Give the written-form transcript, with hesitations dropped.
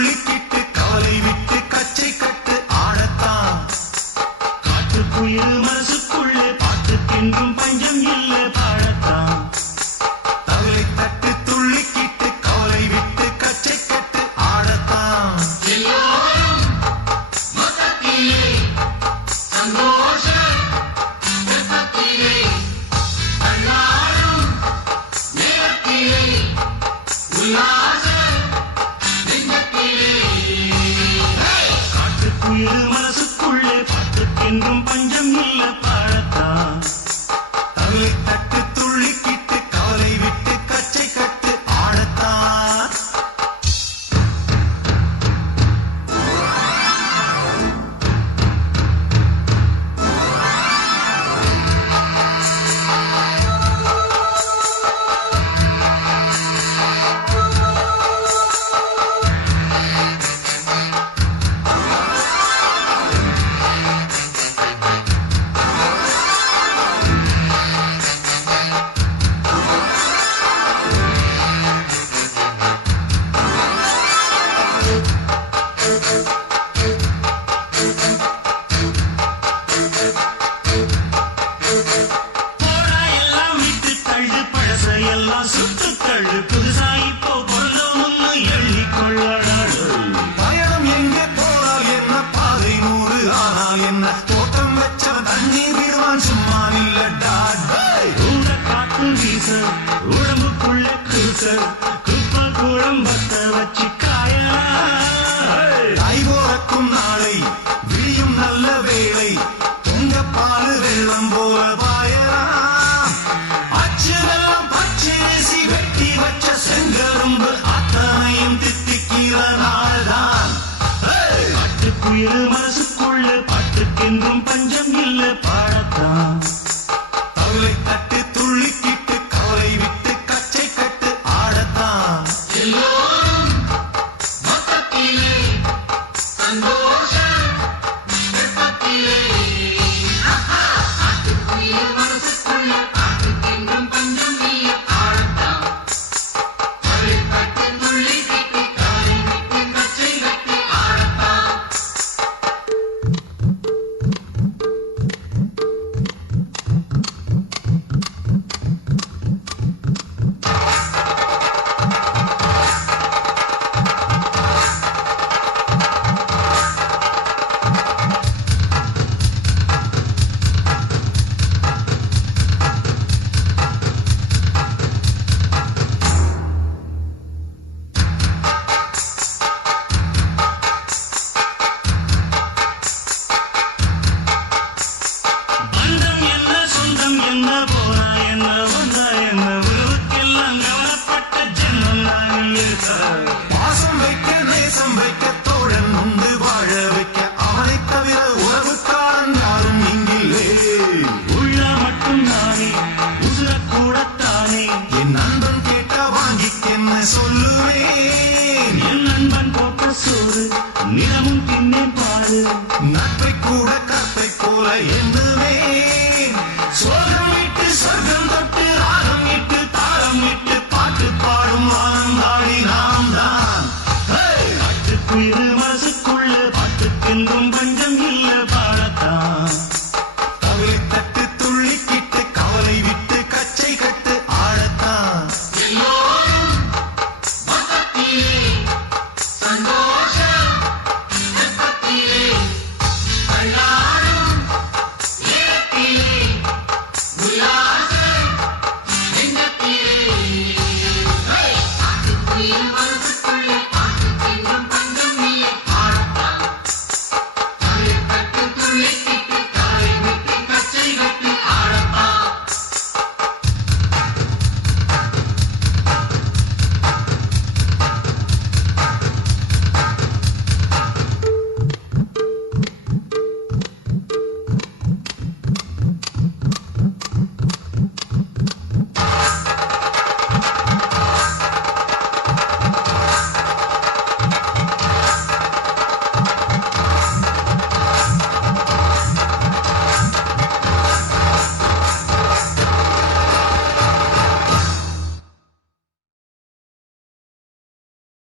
துள்ளிக்கிட்டு கவலை விட்டு கச்சை கட்டு ஆடத்தான். காட்டுக்குயில் மனசுக்குள்ளே பாட்டுக்கென்றும் பஞ்சம் இல்ல பாடத்தான். தவிலை தட்டு துள்ளிக்கிட்டு கவலை விட்டு கச்சை கட்டு ஆடத்தான். எல்லோரும் மொத்தத்திலே சந்தோஷ வெப்பத்திலே கண்ணாடும் நேரத்திலே உல்லாச நெஞ்சத்திலே காட்டுக்குயில் மனசுக்குள்ளே பாட்டுக்கென்றும் பஞ்சம் இல்ல பாடத்தான். தவிலை தட்டு துள்ளிக்கிட்டு கவலை விட்டு கச்சை கட்டு ஆடத்தான். போடா எல்லாம் விட்டு தள்ளு, பழசையெல்லாம் சுட்டு தள்ளு, புதுசா இப்போ பொருளோன்னு எள்ளிக்கொள்ளடாடு. பயணம் எங்கே போனால் என்ன, பாதை 100 ஆனால் என்ன, தோட்டம் வச்சவன் தண்ணீர் விடுவான் சும்மா இல்லடா. கூட காட்டு வீச உடம்புக்குள்ள கூச, குப்பை கூடம் பத்த வச்சு காயலாம். ஐவோரக்கும் நாளை விடியும் நல்ல வேளை, பொங்க பாலு வெள்ளம் போல பாயலாம். அச்சுவெல்லாம் பச்சரிசி வெட்டி வச்ச செங்கரும்பு அத்தனையும் தித்திக்கிற நாள்தான். காட்டுக்குயில் மனசுக்குள்ள பாட்டுக்கென்றும் பஞ்சம் இல்ல பாடத்தான். தவிலை தட்டு துள்ளிக்கிட்டு கவலை விட்டு கச்சை கட்டு ஆடத்தான். எல்லோரும் மொத்தத்திலே சந்தோஷ வெப்பத்திலே காட்டுக்குயில் மனசுக்குள்ள பாட்டுக்கென்றும் பஞ்சம் இல்ல பாடத்தான். தவிலை தட்டு துள்ளிக்கிட்டு கவலை விட்டு கச்சை கட்டி ஆடத்தான். பந்தம் என்ன, சொந்தம் என்ன, போனா என்ன, வந்தா என்ன, உறவுக்கெல்லாம் கவலைப்பட்ட ஜென்மம் நான் இருக்க. பாசம் வைக்க நேசம் வைக்க தோழன் உண்டு வாழ வைக்க, அவனை தவிர உறவுக்காரன் யாரும் இங்கில்லே. உள்ள மட்டும் நானே உசுரக்கூடத்தானே, என் நண்பன் கேட்டா வாங்கிக்கென்ன சொல்லுவேன். என் நண்பன் போட்ட சோறு நிலமும் தின்னேன் பாடு, நட்பை கூட கற்பை போல எண்ணுவேன். சோகம் விட்டு சொர்க்கம் தொட்டு ராகம் இட்டு தாளம் இட்டு பாட்டு பாடும் ஆனந்தாடி நாம் தான். காட்டுக்குயில் மனசுக்குள்ள பாட்டுக்கென்றும்